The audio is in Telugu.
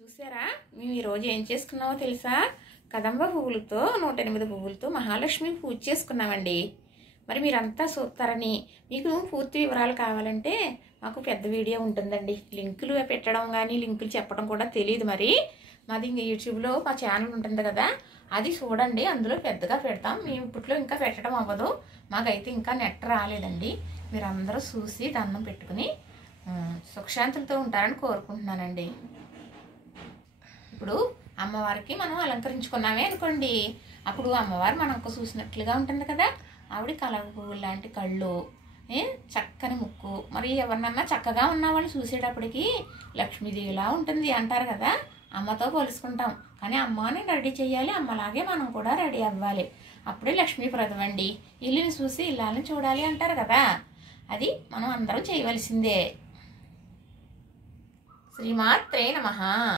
చూసారా మేము ఈరోజు ఏం చేసుకున్నామో తెలుసా? కదంబ పువ్వులతో 108 పువ్వులతో మహాలక్ష్మి పూజ చేసుకున్నామండి. మరి మీరంతా చూస్తారని మీకు పూర్తి వివరాలు కావాలంటే మాకు పెద్ద వీడియో ఉంటుందండి. లింకులు పెట్టడం కానీ లింకులు చెప్పడం కూడా తెలియదు. మరి మాది యూట్యూబ్లో మా ఛానల్ ఉంటుంది కదా, అది చూడండి. అందులో పెద్దగా పెడతాం. మేము ఇప్పట్లో ఇంకా పెట్టడం అవ్వదు, మాకైతే ఇంకా నెట్ రాలేదండి. మీరందరూ చూసి దండం పెట్టుకుని సుఖశాంతులతో ఉంటారని కోరుకుంటున్నానండి. ఇప్పుడు అమ్మవారికి మనం అలంకరించుకున్నామే అనుకోండి, అప్పుడు అమ్మవారు మనకు చూసినట్లుగా ఉంటుంది కదా. ఆవిడ కలవ పువ్వు లాంటి కళ్ళు, చక్కని ముక్కు. మరి ఎవరినన్నా చక్కగా ఉన్న వాళ్ళు చూసేటప్పటికి లక్ష్మీదేవిలా ఉంటుంది అంటారు కదా. అమ్మతో పోల్చుకుంటాం, కానీ అమ్మని రెడీ చేయాలి, అమ్మలాగే మనం కూడా రెడీ అవ్వాలి. అప్పుడే లక్ష్మీప్రదం అండి. ఇల్లుని చూసి ఇల్లాలని చూడాలి అంటారు కదా, అది మనం అందరం చేయవలసిందే. శ్రీమాత్రే నమః.